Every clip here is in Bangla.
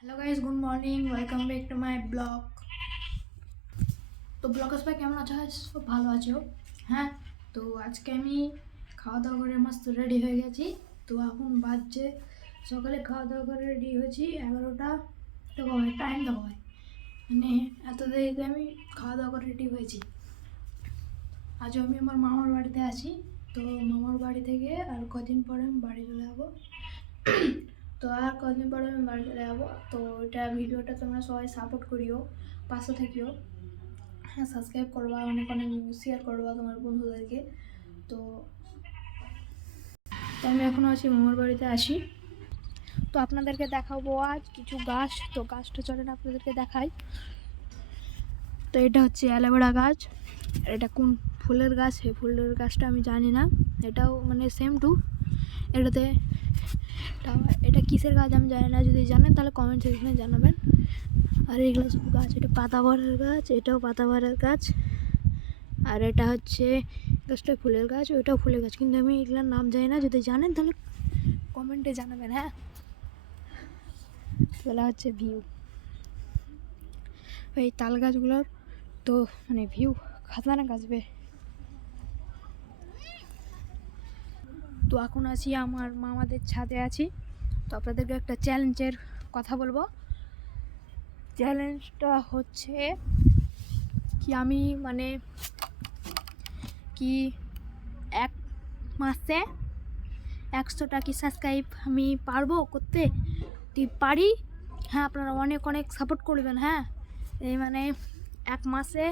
Hello guys, good morning, welcome back to my blog. তো ব্লগার্স ভাই কেমন আছো? সব ভালো আছো? হ্যাঁ, তো আজকে আমি খাওয়া দাওয়া করে মস্ত রেডি হয়ে গেছি। তো এখন বাজছে সকালে খাওয়া দাওয়া করে রেডি হয়েছি 11টা। দেখো ভাই, টাইম দেখো ভাই, মানে এত দেরিতে আমি খাওয়া দাওয়া করে রেডি হয়েছি। আজও আমি আমার মামার বাড়িতে আছি। তো মামার বাড়ি থেকে আর কদিন পরে আমি বাড়ি চলে যাবো। তো আর কদিন পরে আমি বাড়ি চলে যাবো। তো এটা ভিডিওটা তোমরা সবাই সাপোর্ট করিও, পাশে থাকিও। হ্যাঁ, সাবস্ক্রাইব করবা, অনেক অনেক শেয়ার করবা তোমার বন্ধুদেরকে। তো তো আমি এখনও আছি মামার বাড়িতে আসি। তো আপনাদেরকে দেখাবো আজ কিছু গাছ। তো গাছটা চলেন আপনাদেরকে দেখাই। তো এটা হচ্ছে অ্যালোভেরা গাছ। এটা কোন ফুলের গাছ, এই ফুলের গাছটা আমি জানি না। এটাও মানে সেম টু এটাতে। এটা কিসের গাছ আমি জানি না, যদি জানেন তাহলে কমেন্ট সেকশনে জানাবেন। আর এগুলো সব গাছ, এটা পাতাবাহারের গাছ, এটাও পাতাবাহারের গাছ। আর এটা হচ্ছে গাছটা ফুলের গাছ, ওইটাও ফুলের গাছ, কিন্তু আমি এগুলোর নাম জানি না। যদি জানেন তাহলে কমেন্টে জানাবেন। হ্যাঁ, এগুলো হচ্ছে ভিউ। এই তাল গাছগুলোর তো মানে ভিউ খাতারনাক আসবে। তো এখন আছি আমার মামাদের ছাদে আছি। তো আপনাদেরকে একটা চ্যালেঞ্জের কথা বলবো। চ্যালেঞ্জটা হচ্ছে কি, আমি মানে কি এক মাসে 100টা কি সাবস্ক্রাইব আমি পারবো করতে, পারি। হ্যাঁ, আপনারা অনেক অনেক সাপোর্ট করবেন। হ্যাঁ, এই মানে এক মাসে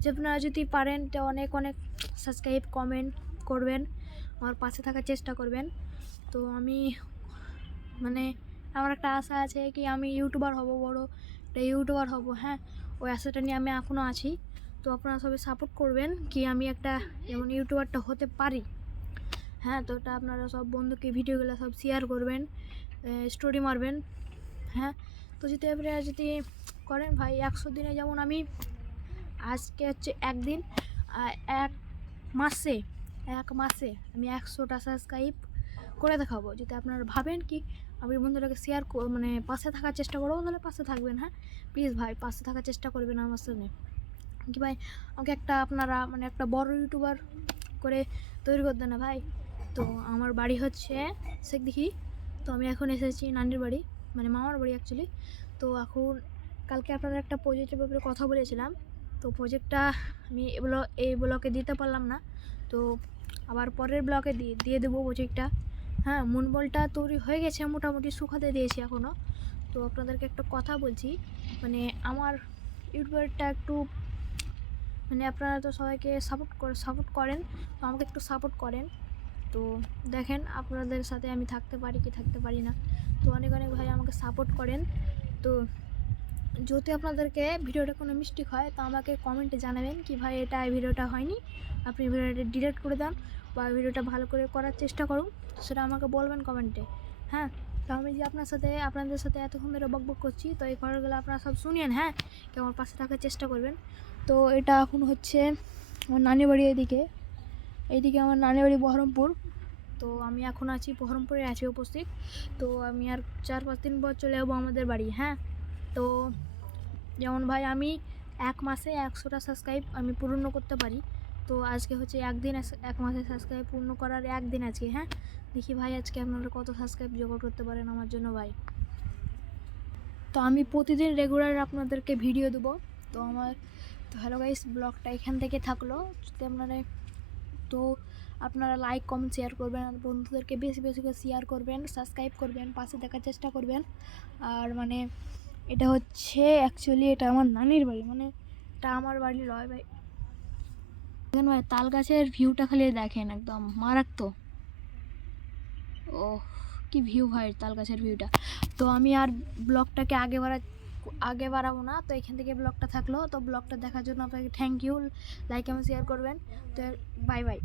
যে আপনারা যদি পারেন তো অনেক অনেক সাবস্ক্রাইব কমেন্ট করবেন, আমার পাশে থাকার চেষ্টা করবেন। তো আমি মানে আমার একটা আশা আছে কি আমি ইউটিউবার হব, বড় একটা ইউটিউবার হব। হ্যাঁ, ওই আশাটা নিয়ে আমি এখনও আছি। তো আপনারা সবাই সাপোর্ট করবেন কি আমি একটা যেমন ইউটিউবারটা হতে পারি। হ্যাঁ, তো ওটা আপনারা সব বন্ধুকে ভিডিওগুলো সব শেয়ার করবেন, স্টোরি মারবেন। হ্যাঁ, তো যদি আপনারা যদি করেন ভাই, 100 দিনে যেমন আমি আজকে হচ্ছে একদিন, এক মাসে আমি 100টা সাবস্ক্রাইব করে দেখাবো। যদি আপনারা ভাবেন কি আমি বন্ধুটাকে শেয়ার মানে পাশে থাকার চেষ্টা করবো, তাহলে পাশে থাকবেন। হ্যাঁ, প্লিজ ভাই পাশে থাকার চেষ্টা করবেন আমার সঙ্গে কি ভাই। আমাকে একটা আপনারা মানে একটা বড় ইউটিউবার করে তৈরি করতে না ভাই। তো আমার বাড়ি হচ্ছে শেখদিঘি। তো আমি এখন এসেছি নানির বাড়ি, মানে মামার বাড়ি অ্যাকচুয়ালি। তো এখন কালকে আপনাদের একটা প্রজেক্টের ব্যাপারে কথা বলেছিলাম। তো প্রজেক্টটা আমি এই ব্লকে দিতে পারলাম না। তো আবার পরের ব্লকে দিয়ে দেবো প্রজেক্টটা। হ্যাঁ, মুনবলটা তৈরি হয়ে গেছে, মোটামুটি শুকাতে দিয়েছি এখনও। তো আপনাদেরকে একটা কথা বলছি, মানে আমার ইউটিউবারটা একটু মানে আপনারা তো সবাইকে সাপোর্ট করেন, তো আমাকে একটু সাপোর্ট করেন। তো দেখেন আপনাদের সাথে আমি থাকতে পারি কি থাকতে পারি না। তো অনেক অনেক ভাই আমাকে সাপোর্ট করেন। তো যদি আপনাদেরকে ভিডিওটা কোনো মিস্টেক হয় তো আমাকে কমেন্টে জানাবেন কি ভাই এটা এই ভিডিওটা হয়নি, আপনি ভিডিওটা ডিলিট করে দেন বা ভিডিওটা ভালো করে করার চেষ্টা করুন, সেটা আমাকে বলবেন কমেন্টে। হ্যাঁ, তো আমি যে আপনাদের সাথে এতক্ষণ ধরে বকবক করছি, তো এই কথাগুলো আপনারা সব শুনিয়েন। হ্যাঁ, কি আমার পাশে থাকার চেষ্টা করবেন। তো এটা এখন হচ্ছে আমার নানি বাড়ি, এইদিকে আমার নানি বাড়ি বহরমপুর। তো আমি এখন আছি বহরমপুরে আছি উপস্থিত। তো আমি আর 4-5 দিন পর চলে যাবো আমাদের বাড়ি। হ্যাঁ, তো যেমন ভাই আমি এক মাসে 100টা সাবস্ক্রাইব আমি পূর্ণ করতে পারি। তো আজকে হচ্ছে একদিন, এক মাসে সাবস্ক্রাইব পূর্ণ করার একদিন আজকে। হ্যাঁ, দেখি ভাই আজকে আপনারা কত সাবস্ক্রাইব জোগাড় করতে পারেন আমার জন্য ভাই। তো আমি প্রতিদিন রেগুলার আপনাদেরকে ভিডিও দেবো। তো হ্যালো গাইস, ব্লগটা এখান থেকে থাকলো। যদি আপনারা লাইক কমেন্ট শেয়ার করবেন, আর বন্ধুদেরকে বেশি বেশি করে শেয়ার করবেন, সাবস্ক্রাইব করবেন, পাশে দেখার চেষ্টা করবেন। আর মানে এটা হচ্ছে অ্যাকচুয়ালি এটা আমার নানির বাড়ি, মানে এটা আমার বাড়ি লয় ভাই। দেখেন ভাই, তাল গাছের ভিউটা খালি দেখেন, একদম মারাত্মক। ও কি ভিউ ভাই, তাল গাছের ভিউটা। তো আমি আর ব্লগটাকে আগে বাড়াবো না। তো এখান থেকে ব্লগটা থাকলো। তো ব্লগটা দেখার জন্য আপনাকে থ্যাংক ইউ, লাইক এবং শেয়ার করবেন। তো বাই বাই।